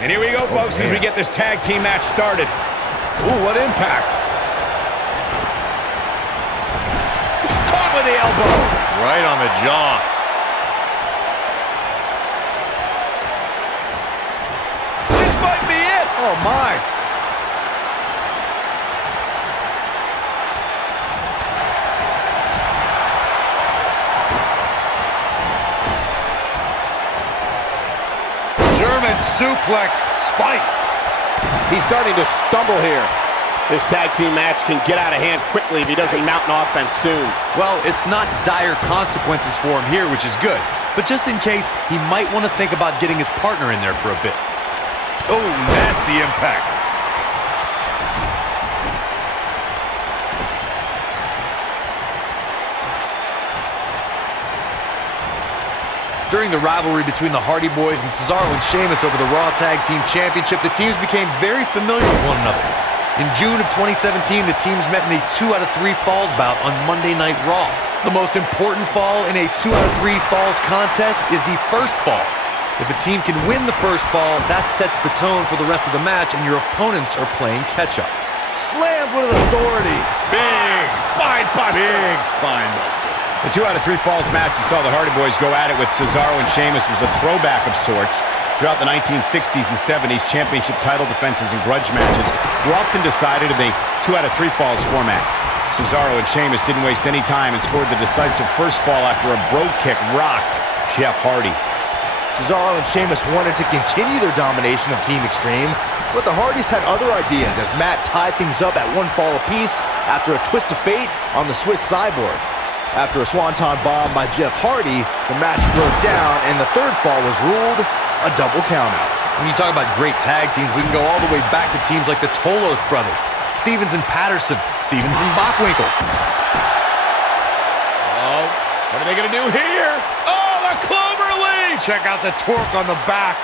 And here we go, folks, as we get this tag team match started. Ooh, what impact. Caught with the elbow. Right on the jaw. This might be it. Oh, my. German suplex spike. He's starting to stumble here. This tag team match can get out of hand quickly if he doesn't mount an offense soon. Well, it's not dire consequences for him here, which is good. But just in case, he might want to think about getting his partner in there for a bit. Oh, nasty impact. During the rivalry between the Hardy Boys and Cesaro and Sheamus over the Raw Tag Team Championship, the teams became very familiar with one another. In June of 2017, the teams met in a 2 out of 3 falls bout on Monday Night Raw. The most important fall in a 2 out of 3 falls contest is the first fall. If a team can win the first fall, that sets the tone for the rest of the match, and your opponents are playing catch-up. Slammed with authority. Big spine buster. Big spine buster. The 2 out of 3 falls match that saw the Hardy Boys go at it with Cesaro and Sheamus was a throwback of sorts. Throughout the 1960s and 70s, championship title defenses and grudge matches were often decided in a 2 out of 3 falls format. Cesaro and Sheamus didn't waste any time and scored the decisive first fall after a brogue kick rocked Jeff Hardy. Cesaro and Sheamus wanted to continue their domination of Team Extreme, but the Hardys had other ideas as Matt tied things up at 1 fall apiece after a twist of fate on the Swiss Cyborg. After a swanton bomb by Jeff Hardy, the match broke down and the 3rd fall was ruled a double countout. When you talk about great tag teams, we can go all the way back to teams like the Tolos brothers, Stevens and Patterson, Stevens and Bockwinkel. Oh, what are they going to do here? Oh, the clover leaf! Check out the torque on the back.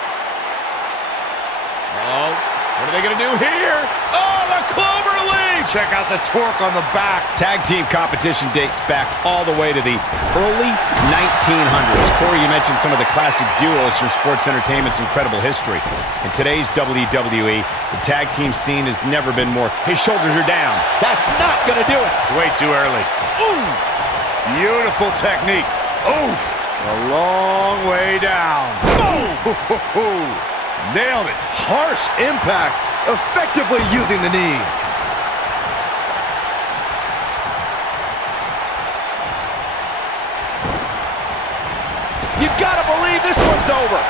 Oh, what are they going to do here? Oh, the clover leaf! Check out the torque on the back. Tag team competition dates back all the way to the early 1900s. Corey, you mentioned some of the classic duos from sports entertainment's incredible history. In today's WWE, the tag team scene has never been more. His shoulders are down. That's not going to do it. It's way too early. Ooh! Beautiful technique. Oof! A long way down. Ooh! Nailed it. Harsh impact, effectively using the knee. You gotta believe this one's over.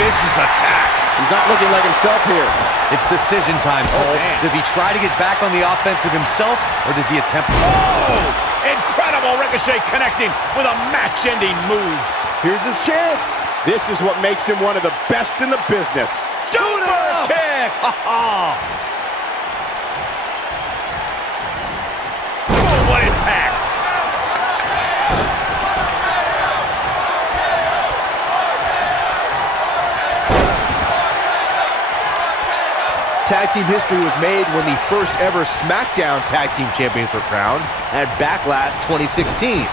Vicious attack. He's not looking like himself here. It's decision time, Cole. Does he try to get back on the offensive himself, or does he attempt... Oh! Incredible Ricochet connecting with a match-ending move. Here's his chance. This is what makes him one of the best in the business. Super kick! Oh, what impact! Tag team history was made when the first ever SmackDown Tag Team Champions were crowned at Backlash 2016.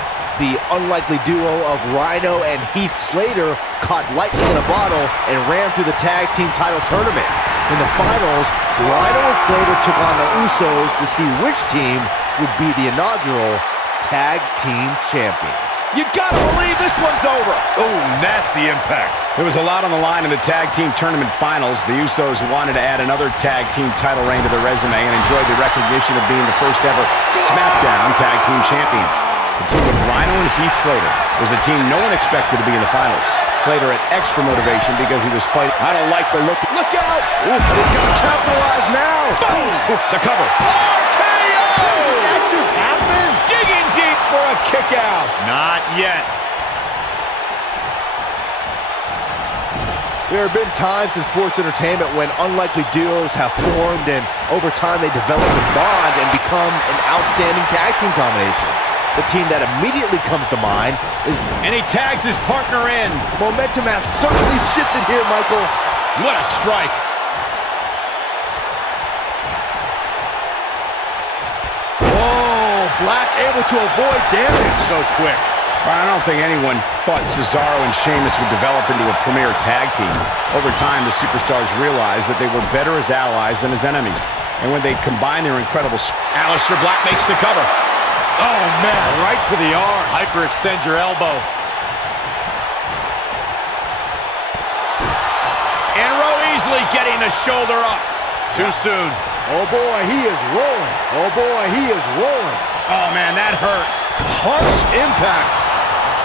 The unlikely duo of Rhino and Heath Slater caught lightning in a bottle and ran through the tag team title tournament. In the finals, Rhino and Slater took on the Usos to see which team would be the inaugural Tag Team Champions. You gotta believe this one's over. Oh, nasty impact. There was a lot on the line in the tag team tournament finals. The Usos wanted to add another tag team title reign to their resume and enjoyed the recognition of being the first ever SmackDown Tag Team Champions. The team of Rhino and Heath Slater was the team no one expected to be in the finals. Slater had extra motivation because he was fighting. I don't like the look. Look out! Ooh, but he's gonna capitalize now. Boom! The cover. RKO! Did that just happen? Digging deep for a kick out. Not yet. There have been times in sports entertainment when unlikely duos have formed and over time they develop a bond and become an outstanding tag team combination. The team that immediately comes to mind is... And he tags his partner in. Momentum has certainly shifted here, Michael. What a strike. Black able to avoid damage so quick. Well, I don't think anyone thought Cesaro and Sheamus would develop into a premier tag team. Over time, the superstars realized that they were better as allies than as enemies. And when they combined their incredible... Alestair Black makes the cover. Oh, man, right to the arm. Hyperextend your elbow. And Rowe easily getting the shoulder up. Too soon. Oh, boy, he is rolling. Oh, boy, he is rolling. Oh, man, that hurt. Harsh impact.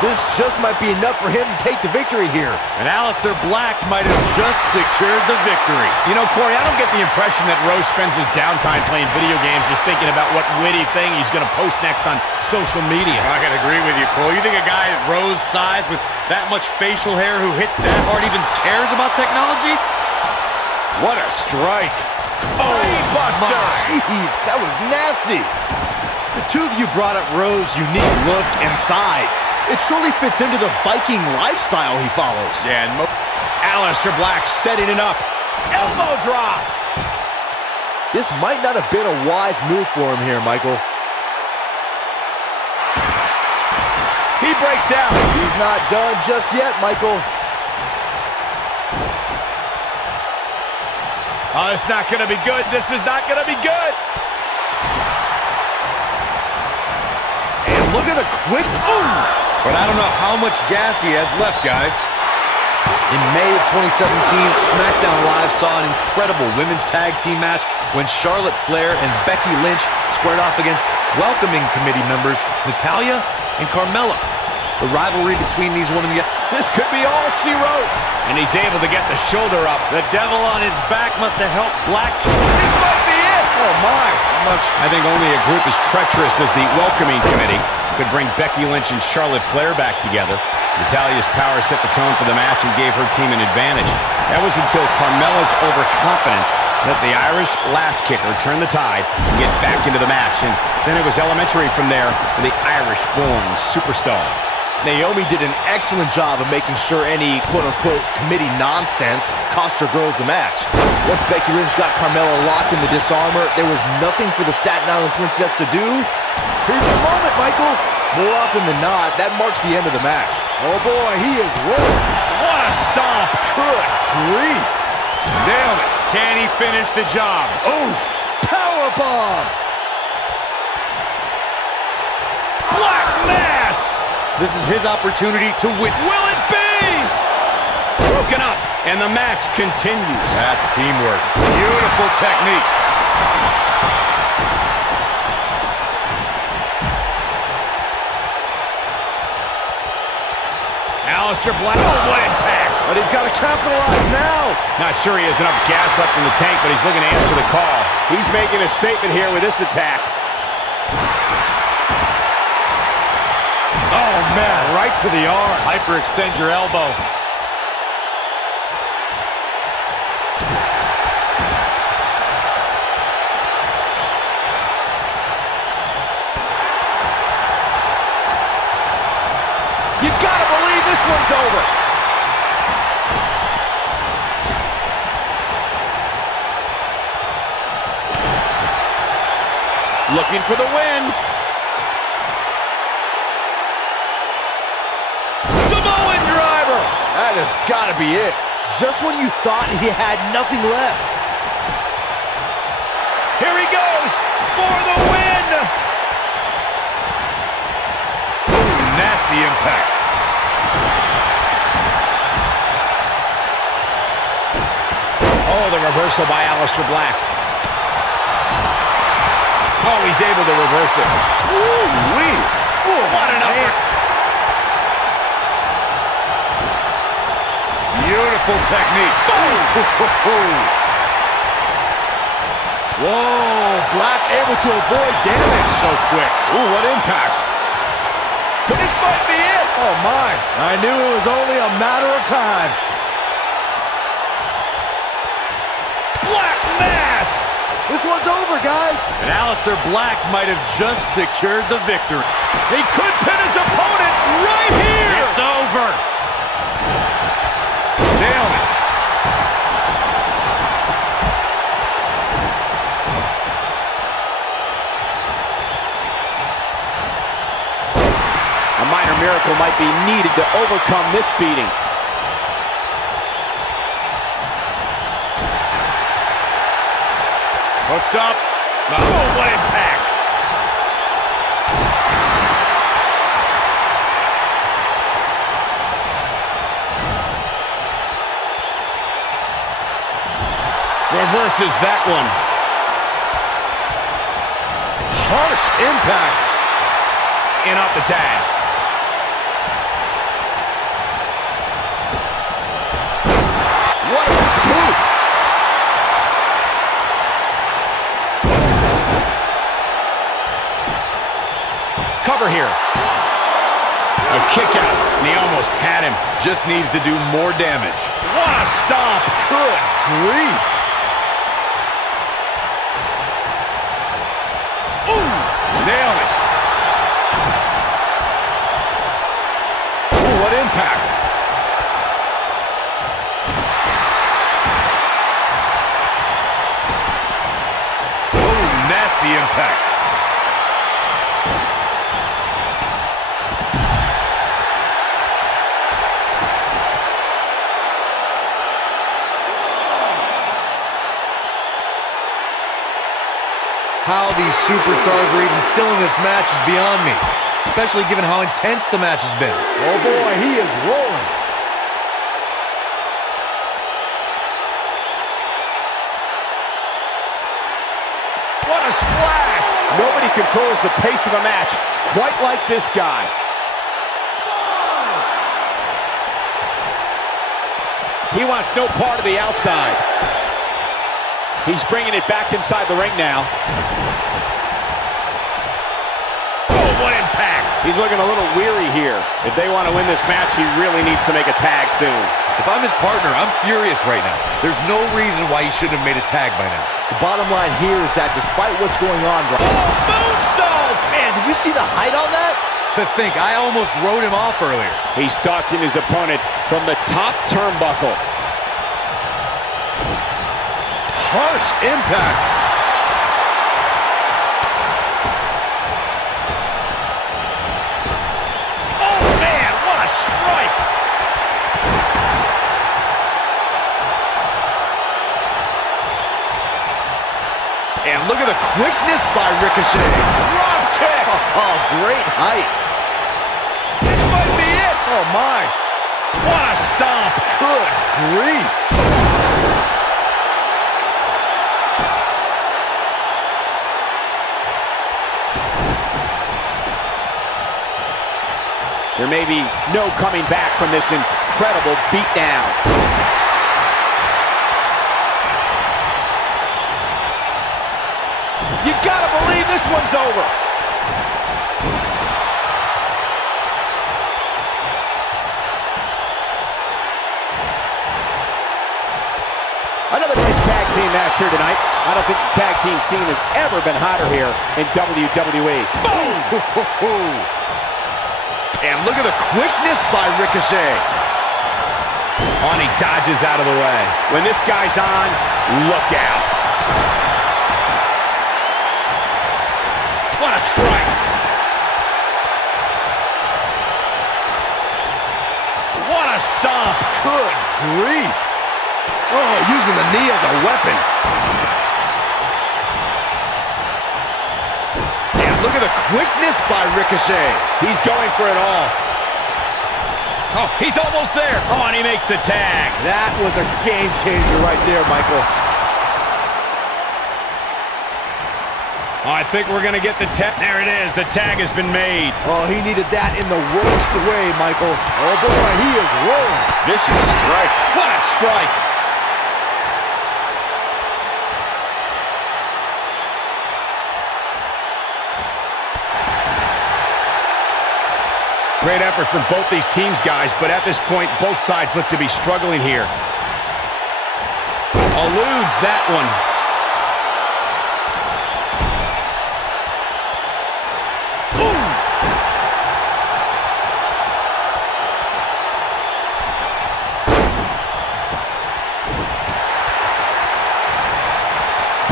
This just might be enough for him to take the victory here. And Alestair Black might have just secured the victory. You know, Corey, I don't get the impression that Rose spends his downtime playing video games or thinking about what witty thing he's going to post next on social media. I can agree with you, Cole. You think a guy at Rose's size with that much facial hair who hits that hard even cares about technology? What a strike. Oh, buster! Jeez, that was nasty. The two of you brought up Rose's unique look and size. It truly fits into the Viking lifestyle he follows. Yeah, and Alestair Black setting it up. Elbow drop! This might not have been a wise move for him here, Michael. He breaks out. He's not done just yet, Michael. Oh, it's not going to be good. This is not going to be good. And look at the quick... Ooh! But I don't know how much gas he has left, guys. In May of 2017, SmackDown Live saw an incredible women's tag team match when Charlotte Flair and Becky Lynch squared off against welcoming committee members Natalya and Carmella. The rivalry between these women... This could be all she wrote. And he's able to get the shoulder up. The devil on his back must have helped Black. This might be it. Oh, my. I think only a group as treacherous as the welcoming committee could bring Becky Lynch and Charlotte Flair back together. Natalya's power set the tone for the match and gave her team an advantage. That was until Carmella's overconfidence let the Irish last kicker turn the tide and get back into the match. And then it was elementary from there for the Irish-born superstar. Naomi did an excellent job of making sure any quote-unquote committee nonsense cost her girls the match. Once Becky Lynch got Carmella locked in the disarmor, there was nothing for the Staten Island Princess to do. Here's the moment, Michael. More often than not, that marks the end of the match. Oh boy, he is rolling. What a stomp. Good grief. Nailed it. Can he finish the job? Oof. Powerbomb. Black mass. This is his opportunity to win. Will it be? Broken up, and the match continues. That's teamwork. Beautiful technique. Alestair Black, oh, what impact. But he's got to capitalize now. Not sure he has enough gas left in the tank, but he's looking to answer the call. He's making a statement here with this attack. Oh, man, right to the arm. Hyperextend your elbow. You gotta believe this one's over. Looking for the win. Samoan driver. That has gotta be it. Just when you thought he had nothing left. Here he goes for the win. Nasty impact. Oh, the reversal by Alestair Black. Oh, he's able to reverse it. Ooh-wee. Ooh, What an upper. Beautiful technique. Whoa, Black able to avoid damage so quick. Ooh, what impact. This might be it. Oh, my. I knew it was only a matter of time. Black mass. This one's over, guys. And Alestair Black might have just secured the victory. He could pin his opponent right here. It's over. Nailed it. miracle might be needed to overcome this beating. Hooked up. Oh, what impact. Reverses that one. Harsh impact. In off the tag. What a boot. Cover here. A kick out, and he almost had him. Just needs to do more damage. What a stomp. Good grief. Ooh, nailed it. Ooh, what impact. Ooh, nasty impact. How these superstars are even still in this match is beyond me, especially given how intense the match has been. Oh boy, he is rolling. What a splash! Nobody controls the pace of a match quite like this guy. He wants no part of the outside. He's bringing it back inside the ring now. Oh, what impact! He's looking a little weary here. If they want to win this match, he really needs to make a tag soon. If I'm his partner, I'm furious right now. There's no reason why he shouldn't have made a tag by now. The bottom line here is that despite what's going on, Moonsault! man, did you see the height on that? To think, I almost wrote him off earlier. He's stalking his opponent from the top turnbuckle. Harsh impact. Oh, man, what a strike. And look at the quickness by Ricochet. Drop kick. Oh, great height. This might be it. Oh, my. What a stomp. Good grief. There may be no coming back from this incredible beatdown. You gotta believe this one's over. Another great tag team match here tonight. I don't think the tag team scene has ever been hotter here in WWE. Boom! And look at the quickness by Ricochet. Oh, and he dodges out of the way. When this guy's on, look out. What a strike. What a stomp. Good grief. Oh, using the knee as a weapon. And look at the quickness by Ricochet. He's going for it all. Oh, he's almost there. Oh, and he makes the tag. That was a game changer right there, Michael. Oh, I think we're going to get the tag. There it is. The tag has been made. Oh, he needed that in the worst way, Michael. Oh boy, he is rolling. Vicious strike. What a strike. Great effort from both these teams, guys, but at this point, both sides look to be struggling here. Eludes that one. Boom!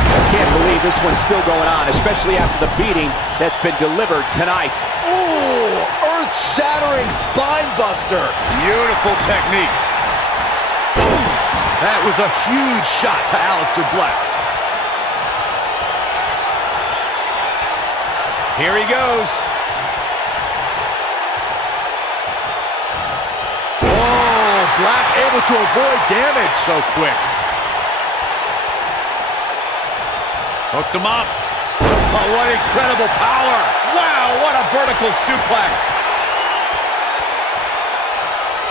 I can't believe believe this one's still going on, especially after the beating that's been delivered tonight. Ooh, earth-shattering spine buster. Beautiful technique. Boom. That was a huge shot to Alestair Black. Here he goes. Oh, Black able to avoid damage so quick. Hooked him up. Oh, what incredible power. Wow, what a vertical suplex.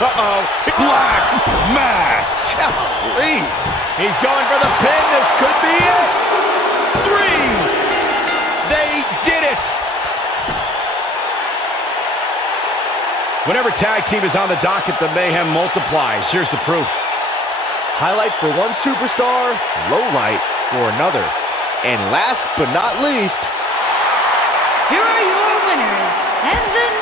Uh-oh. Black Mass. Golly. He's going for the pin. This could be it. 3. They did it. Whenever tag team is on the docket, the mayhem multiplies. Here's the proof. Highlight for one superstar, low light for another. And last but not least, Here are your winners, and the